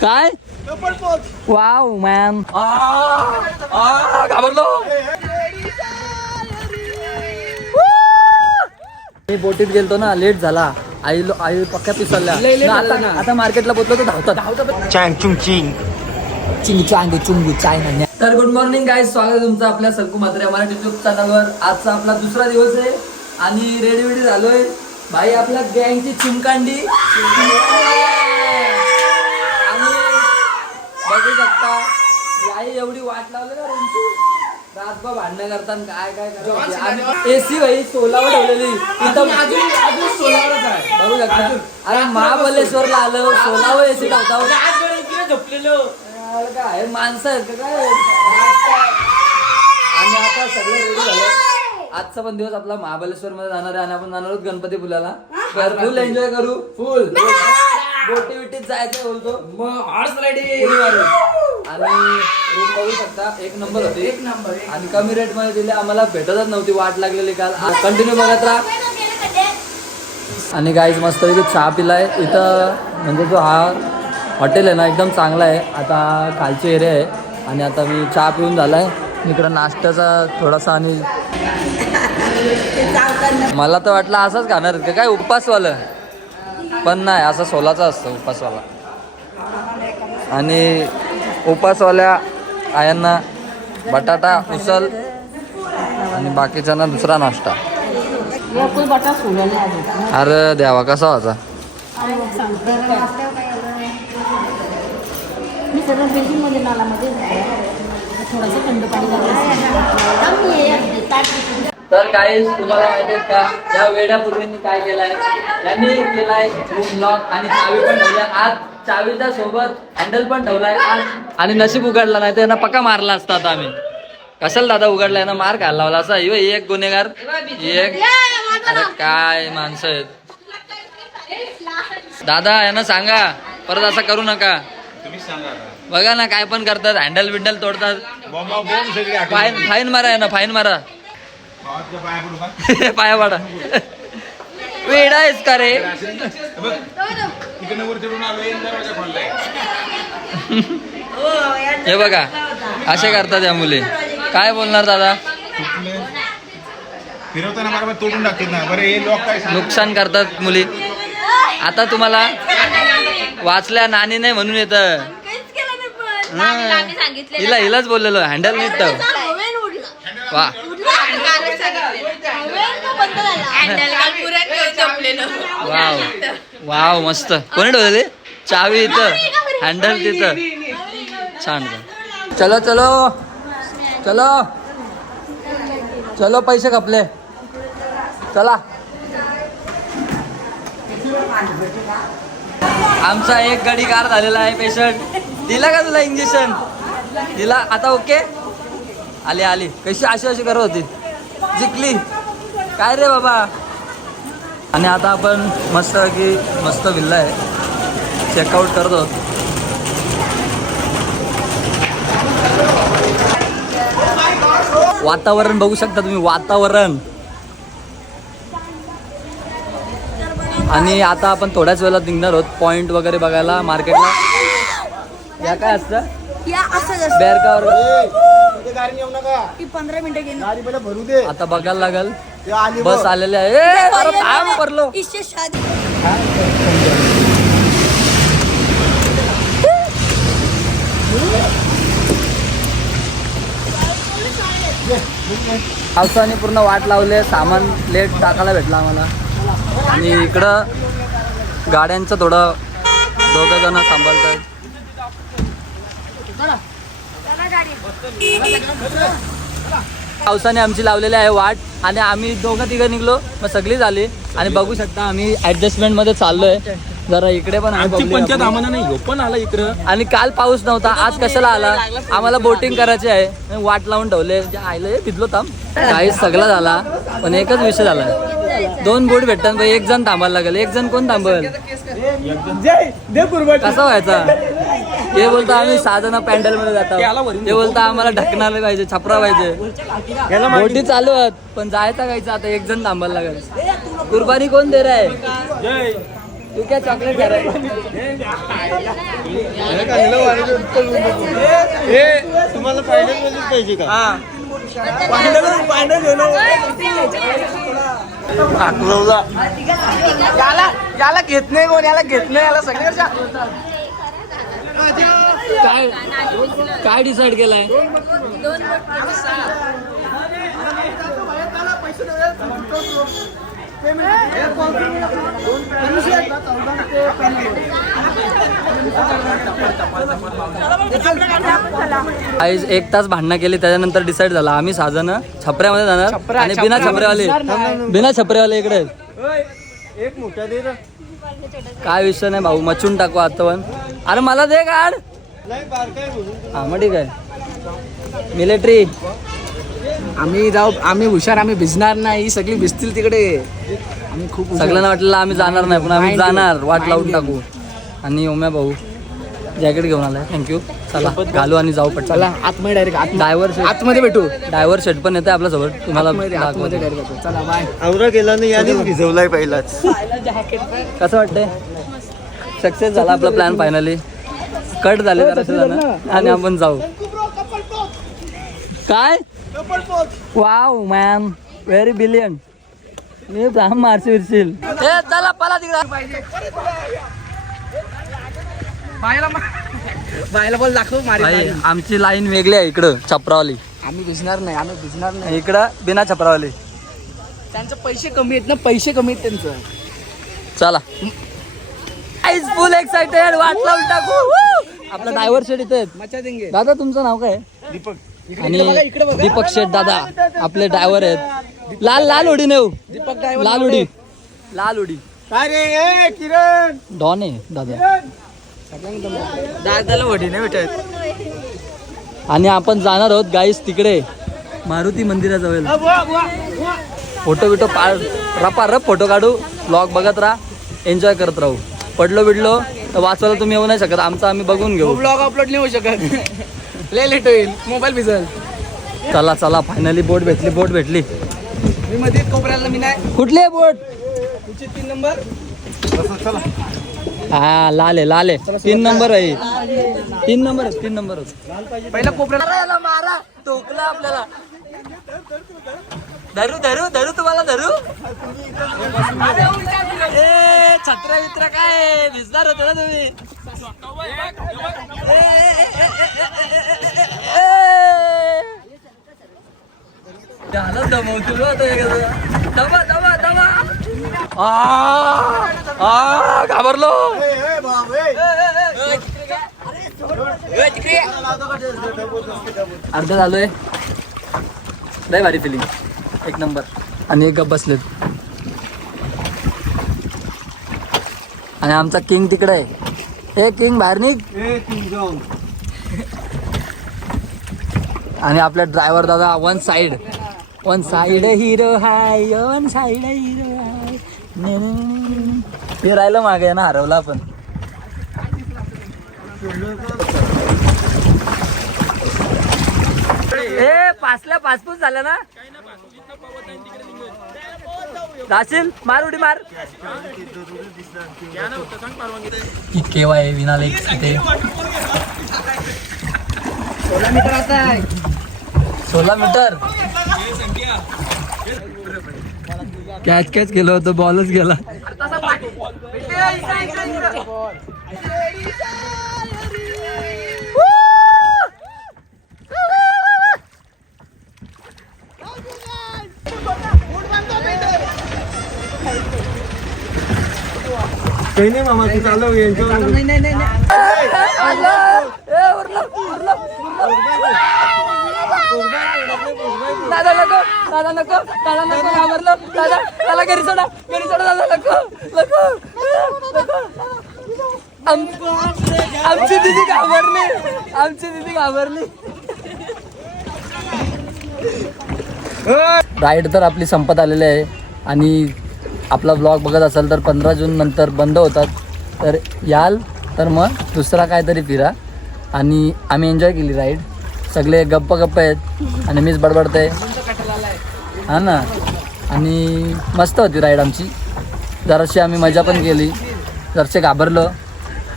काय wow ma'am घाबरलो. मी बोटीत गेलतो ना, लेट झाला. आई पक्क्या पिसरल्या. आता मार्केटला पोहोचलो तर धावतात. तर गुड मॉर्निंग गाईज, स्वागत आहे तुमचं आपल्या सलकू म्हात्रे मराठी युट्यूब चॅनलवर. आजचा आपला दुसरा दिवस आहे आणि रेडी झालोय. भाई आपल्या गँगची चिमकांडी आणि बघू शकता आई एवढी वाट लावली ना त्यांची. रातभर भांडणं करतात काय करायचं. एसी भाई सोलावर ठेवलेली इथं अजून सोलावरच आहे. बघू शकता. अरे महाबलेश्वरला आलं सोलावर एसी ठेवता झोपलेलो काय माणसं आहेत का काय. आणि आता सगळं रेडी झालं. आजचा पण दिवस आपला महाबलेश्वर मध्ये जाणार आहे आणि आपण जाणार आहोत गणपती पुलाला. फुल एन्जॉय करू. फुल बोटी बिटीत जायचं बोलतो. हॉर्स रायडिंग आणि रूम बघू शकता एक नंबर होती. एक नंबर आणि कमी रेट मध्ये दिले. आम्हाला भेटतच नव्हती, वाट लागलेली काल. कंटिन्यू बघत राहा. आणि गाईज मस्त चहा पिलाय इथं. म्हणजे जो हा हॉटेल आहे ना एकदम चांगला आहे. आता खालचे एरिया आहे आणि आता मी चहा पिऊन झालाय. इकडं नाश्त्याचा थोडासा आणि मला तर वाटलं असंच खाणार का काय उपवासवालं, पण नाही असं सोलाचा असतं उपवासवाला. आणि उपवासवाल्या आयांना बटाटा उसल आणि बाकीच्यांना दुसरा नाश्ता. अरे द्यावा कसा होता. तर काही तुम्हाला माहिती आहे का या वेड्यापूर्वींनी काय केलंय. त्यांनी केलाय रूम लॉक आणि चावी पण ठेवलाय. आज चावीच्या सोबत हँडल पण ठेवलाय आज. आणि नशीब उघडला नाही तर यांना पक्का मारला असता. आता आम्ही कशाला दादा उघडलाय ना, मार घालला लावला असा. एक गुन्हेगार एक. अरे काय माणसं आहेत दादा, यांना सांगा परत असं करू नका. बघा ना काय पण करतात, हँडल बिंडल तोडतात. फाईन मारा ना, फाईन मारा. पाया पाडा. वेडा आहेस का रे. हे बघा असे करतात या मुली. काय बोलणार दादा. फिरवताना तोडून टाकतात ना. बरं हे लोक काय नुकसान करतात मुली. आता तुम्हाला वाचल्या नानी नाही म्हणून येतं. हिलाच बोललेलो हँडल नीट ठेव. वा वाव वाव मस्त. कोणी ठेवलेली चावी इथं, हँडल तिथं. छान. चलो चलो चलो चलो पैसे खपले. चला. आमचा एक गडी कार झालेला आहे. पेशंट दिला का तुला इंजेक्शन दिला आता ओके. आली कशी अशी करत होती जिंकली काय रे बाबा. आणि आता आपण मस्त विल्ला आहे चेकआउट करतो. वातावरण बघू शकता तुम्ही, वातावरण. आणि आता आपण थोड्याच वेळात निघणार आहोत पॉइंट वगैरे बघायला मार्केटला. या काय असतं बेरकावर 15 मिनिटं भरू दे. आता बघायला लागल. बस आलेले आहे. थांब पडलो. पावसाने पूर्ण वाट लावले. सामान लेट टाकायला भेटला आम्हाला. आणि इकडं गाड्यांचं थोडं दोघं जण सांभाळतात. पावसाने आमची लावलेली आहे वाट आणि आम्ही दोघं तिघं निघलो. मग सगळी झाली आणि बघू शकता आम्ही ऍडजस्टमेंट मध्ये चाललोय. जरा इकडे पण पण आला इकडं. आणि काल पाऊस नव्हता, आज कशाला आला. आम्हाला बोटिंग करायची आहे, वाट लावून ठेवले. आयलं भिजलो थांब. काही सगळा झाला पण एकच विषय झाला. 2 बोट भेटतात, एक जण थांबायला लागेल. एक जण कोण थांबल. कसा व्हायचा. हे बोलता आम्ही 6 जण पॅन्डल मध्ये जातो. हे बोलता आम्हाला ढकणाला पाहिजे, छपरा पाहिजे. बोटी चालू आहेत पण जायचा कायचा. आता एक जण थांबायला लागेल. कुर्बानी कोण दे रे. तू क्या चॉकलेट खा रहा है? तुम्हाला फायनल पाहिजे का? याला घेत नाही कोण, याला घेत नाही, याला सगळ्या काय डिसाइड केलाय? आज 1 तास भांडणं केली, त्याच्यानंतर डिसाईड झाला आम्ही 6 जण छपऱ्यामध्ये जाणार आणि बिना छपऱ्यावाले इकडे एक मोठा दे ना. काय विषय नाही भाऊ, मचून टाकू आता पण. अरे मला दे काढ. हा मग ठीक आहे. मिलिटरी आम्ही जाऊ, आम्ही हुशार, आम्ही भिजणार नाही, सगळी भिजतील तिकडे. आम्ही खूप सगळ्यांना वाटलं आम्ही जाणार नाही, पण आम्ही जाणार, वाट लावून टाकू. आणि ओम्या भाऊ जॅकेट घेऊन आलाय, थँक्यू. चला घालू आणि जाऊ पट. चला आतमध्ये डायरेक्ट ड्रायव्हर आतमध्ये भेटू. ड्रायव्हर शेट पण येते आपल्यासोबत, तुम्हाला आतमध्ये दाखवतो. डायरेक्ट. चला बाय. आवरा गेला नाही याने भिजवलाय पहिलाच. कसं वाटतंय? सक्सेस झाला आपला प्लॅन फायनली. कट झाले जरा आणि आपण जाऊ. काय वाव मॅम, व्हेरी ब्रिलियंट. मी जाम मारशी विरशील. चला पला तिकडे. बायला बोल दाखव मारी. आमची लाईन वेगळी आहे इकडं छपरावाली, आम्ही भिजणार नाही, आम्ही भिजणार नाही. इकडं बिना छपरावाली. त्यांचे पैसे कमी आहेत ना, पैसे कमी आहेत त्यांचं. चला आईज फुल एक्साइटेड, वाट लावून टाकू. आपला ड्रायव्हर शेट इथे आहेत. मचा देंगे. दादा तुमचं नाव काय? दीपक. आणि दीपक शेठ दादा आपले ड्रायव्हर आहेत. लाल उडी नेऊ. दीपक ड्रायव्हर. लाल उडी काय रे किरण? डॉन आहे दादा. दादाला वडी नाही भेटत. आणि आपण जाणार आहोत गाईस तिकडे मारुती मंदिराजवळ. फोटो बिटो रप फोटो काढू, ब्लॉग बघत राहा, एन्जॉय करत राहू. पडलो बिडलो तर वाचवायला तुम्ही येऊ नाही शकत, आमचं आम्ही बघून घेऊ. ब्लॉग अपलोड नाही होऊ शकत. लय लेट होईल, मोबाईल भिजल. चला फायनली बोट भेटली. मी मध्ये कोपऱ्याला मी नाही. कुठली आहे बोट? तुमची 3 नंबर. हा लाल आहे 3 नंबर आहे. 3 नंबर पहिला कोपऱ्याला मारा टोकला आपल्याला. धरू तुम्हाला धरू. ए छत्र्या वित्र काय भिजणार होते ना तुम्ही. दमवतील दमा. घाबरलो. अर्धा झालोय. लय भारी फिलिंग, 1 नंबर. आणि एक गप बसलेत. आणि आमचा किंग तिकडे आहे. हे किंग बाहेर निघ. आणि आपला ड्रायव्हर दादा वन साइड हिरो हाय, वन साइड हिरो हाय. ते राहिलं मागे ना, हरवला आपण. ए पाचल्या पाचपूस झालं ना. जाशील मार उडी मार. केव्हा आहे विनाल एक तिथे 16 मीटर आता आहे. 16 मीटर. कॅच केलं होतं, बॉलच गेला. काही नाही मामा, तू चालव नाही. दादा नको घाबरलो. दादा घरी सोडा दादा नको. आमची दिदी घाबरली. राईड तर आपली संपत आलेली आहे. आणि आपला ब्लॉग बघत असाल तर 15 जून नंतर बंद होतात, तर याल तर मग दुसरा काहीतरी फिरा. आणि आम्ही एन्जॉय केली राईड, सगळे गप्प आहेत आणि मीच बडबडते. हा ना. आणि मस्त होती राईड आमची, जराशी आम्ही मजा पण केली. जरसे घाबरलो.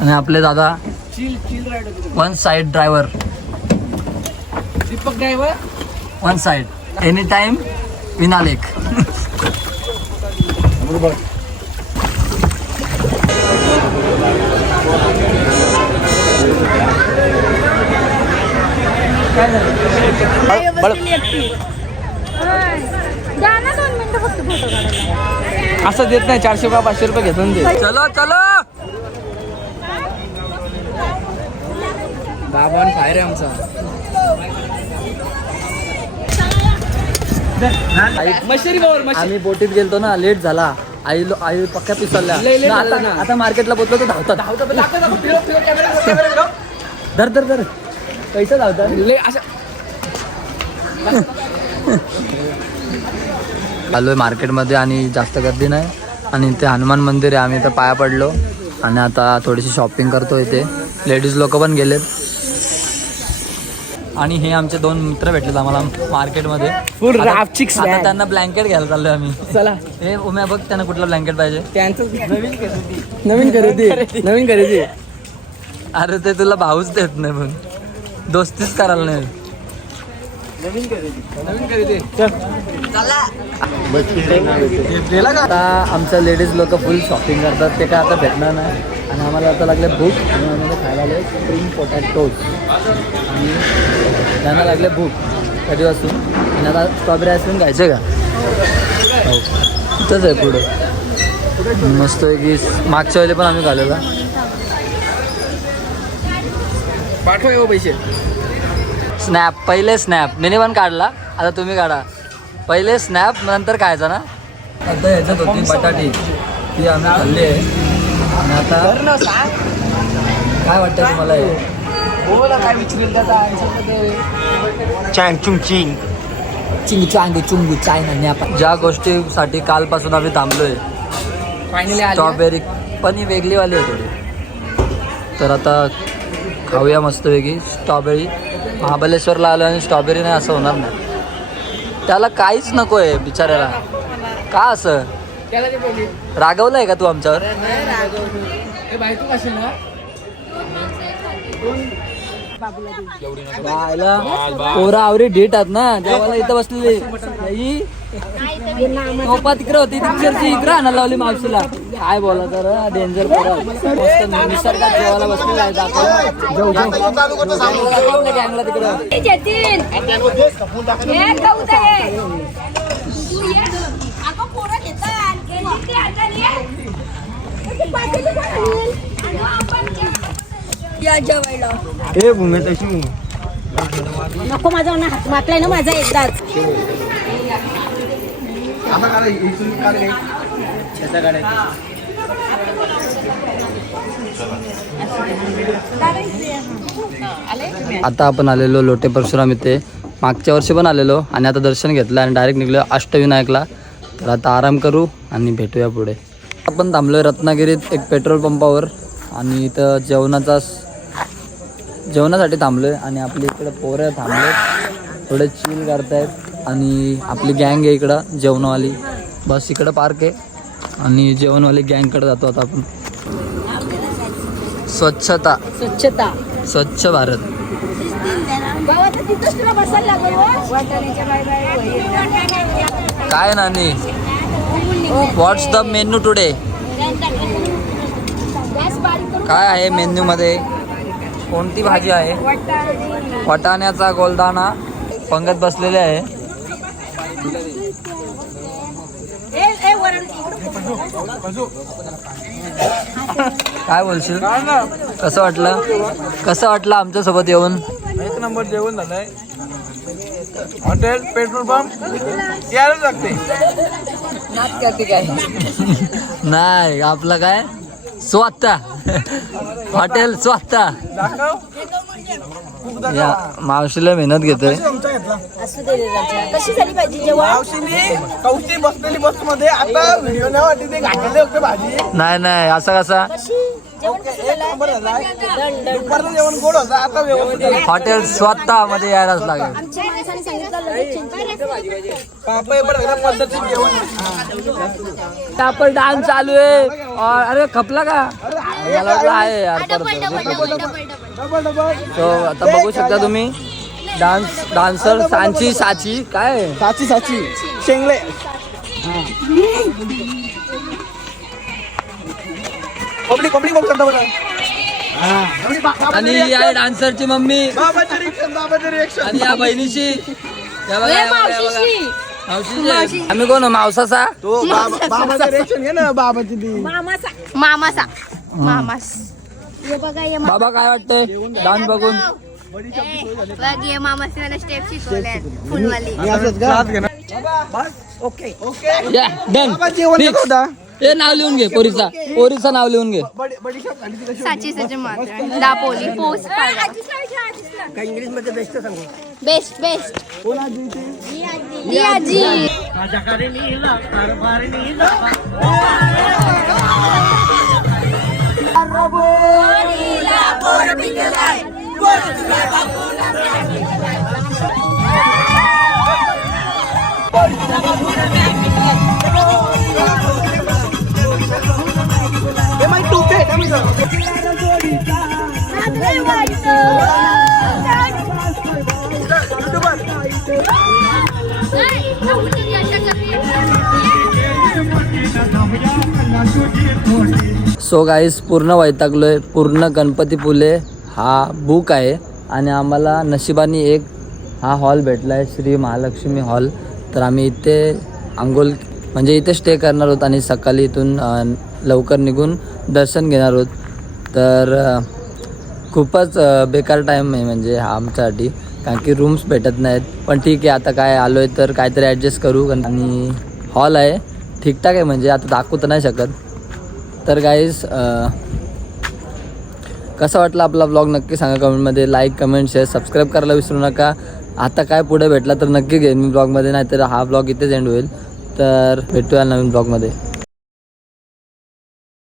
आणि आपले दादा chill ride one side driver, Deepak driver. One side any time विनालेक. असं देत नाही, 400 का 500 रुपये घेतो ते. चलो चलो. बाबा बाहेर आहे आमचा. मशरी बावर मशरी. आम्ही बोटीत गेलतो ना, लेट झाला. आई पक्क्या पिसरल्या. लय late झालं आता ना. आता मार्केटला पोहोचलो तर धावतात. धर धर धर पैसा धावतात. आलोय मार्केटमध्ये आणि जास्त गर्दी नाही. आणि इथे हनुमान मंदिर आहे. आम्ही इथं पाया पडलो आणि आता थोडीशी शॉपिंग करतो. इथे लेडीज लोक पण गेलेत. आणि हे आमचे 2 मित्र भेटलेत आम्हाला मार्केटमध्ये. फुल आता- राफचिक आता स्वॅग. त्यांना ब्लँकेट घ्यायला चाललोय आम्ही. चला हे उम्या बघ, त्यांना कुठलं ब्लँकेट पाहिजे. त्यांचं नवीन खरेदी. अरे ते तुला भाऊच देत नाही पण दोस्तीच करायला नाही. नवीन खरेदी. आता आमच्या लेडीज लोक फुल शॉपिंग करतात. ते काय आता भेटणार नाही. आणि आम्हाला आता लागले भूक आणि आम्हाला खायला लागले स्प्रिंग पोटॅटोज. आणि त्यांना लागले भूक कधीपासून. आणि आता स्ट्रॉबेरी आईस्क्रीम खायचे का? हो इथंच आहे पुढं. मस्त आहे की मागच्या वेळेला पण आम्ही खाल्लेला. पाठवा येऊ पैसे. स्नॅप पहिले स्नॅप मिनी पण काढला. आता तुम्ही काढा. पहिले स्नॅप नंतर खायचा ना. आता ह्याच्यात होती बटाटी, ती आम्ही खाल्ली आहे. आणि आता काय वाटतं तुम्हाला हे? बोला काय विचारेल त्याचा चांग चुंग चिंग. चुंगू चायना. ज्या गोष्टीसाठी कालपासून आम्ही थांबलोय, फायनली स्ट्रॉबेरी पण ही वेगळीवाली आहे थोडी. तर आता खाऊया मस्तपैकी स्ट्रॉबेरी. महाबलेश्वरला आलो आणि स्ट्रॉबेरी नाही असं होणार नाही. त्याला काहीच नको आहे बिचाऱ्याला. का असं त्याला ते बोलली रागवलं आहे का तू आमच्यावर? ते बाई तू असेल ना. पोरा आवरी ढीट आहात ना, जेवायला इथं बसलेली. पप्पा तिकडे होती पिक्चरची, इकडे आणायला लावली मावशीला. काय बोला तर डेंजर पोरा. मस्त निसर्गात जेवायला बसलेला आहे. गँगला तिकडं. ए भूमी तशी नको माझा हात माकलाय ना माझा एकदाच. आता आपण आलेलो लोटे परशुराम इथे. मागच्या वर्षी पण आलेलो आणि आता दर्शन घेतलं आणि डायरेक्ट निघलो अष्टविनायकला. तर आता आराम करू आणि भेटूया पुढे. आपण थांबलोय रत्नागिरीत एक पेट्रोल पंपावर. आणि इथं जेवणासाठी थांबलोय. आणि आपली इकडे पोरं थांबले, थोडे चिल करतायत. आणि आपली गँग आहे इकडं जेवणवाली. बस इकडं पार्क आहे आणि जेवणवाली गँगकडे जातो आता आपण. स्वच्छता स्वच्छ भारत. काय नानी, व्हॉट्स द मेन्यू टुडे? काय आहे मेन्यू मध्ये? कोणती भाजी आहे? वाटाण्याचा गोलदाना पंगत बसलेले आहे. काय बोलशील? कसं वाटलं आमच्यासोबत येऊन? एक नंबर जेवण झालंय. हॉटेल पेट्रोल पंप यायला लागते. नाही आपलं काय स्वतः हॉटेल स्वतः. या मावशीला मेहनत घेतोय. कशी झाली पाहिजे जेव्हा कौशी बसलेली बस मध्ये आता व्हिडिओ नाही वाटते ते घातले होते भाजी. नाही असं कसा दुपारचं जेवण गोड होतं आता व्यवस्थित हॉटेल स्वतः मध्ये यायलाच लागेल. आमच्या माणसाने सांगितलं लगेच change. पापड पण एकदम पद्धतशीर जेवण यहाँ पर डांस चालू है और अरे खपला का मला वाटलं आहे यार तो आता बघू शकता तुम्ही डान्सर सांची साची काय साची शेंगले पब्लिक बघू शकता बघा आणि ही आहे डान्सरची मम्मी बाबाचे रिएक्शन आणि या बहिणीची या बघा, या बघा, या बघा. मावशीची आम्ही कोण मावसाचा तो बाबाचे रिएक्शन घे ना बाबाची ती मामासा हे बघा ये बाबा काय वाटतंय डान्स बघून बघ ये मामासी मला स्टेप शिकवल्या फुलवाली ओके या डन जेवण येत होता हे नाव लिहून घे पोरीचं नाव लिहून घे बडीशॉप खाली ती कशी साची सची मात्र दापोली पोस्ट इंग्लिश मध्ये बेस्ट सांगू बेस्ट मी आजी सो गाईस पूर्ण वैतागलोय. पूर्ण गणपतीपुले हा बुक आहे आणि आम्हाला नशिबाने एक हा हॉल भेटला आहे श्री महालक्ष्मी हॉल. तर आम्ही इथे अंघोल म्हणजे इथे स्टे करणार आहोत आणि सकाळी इथून लवकर निघून दर्शन घेणार आहोत. तर खूपच बेकार टाईम आहे म्हणजे हा आमच्यासाठी कारण की रूम्स भेटत नाहीत. पण ठीक आहे आता काय आलो आहे तर काहीतरी ॲडजस्ट करू. आणि हॉल आहे ठीकठाक आहे म्हणजे आता दाखवू तर नाही शकत. तर गाईज कसा वाटला आपला ब्लॉग नक्की सांगा कमेंटमध्ये. लाईक कमेंट शेअर सबस्क्राईब करायला विसरू नका. आता काय पुढे भेटला तर नक्की घेईन मी ब्लॉगमध्ये नाही तर हा ब्लॉग इथेच एंड होईल. तर भेटूया नवीन ब्लॉगमध्ये.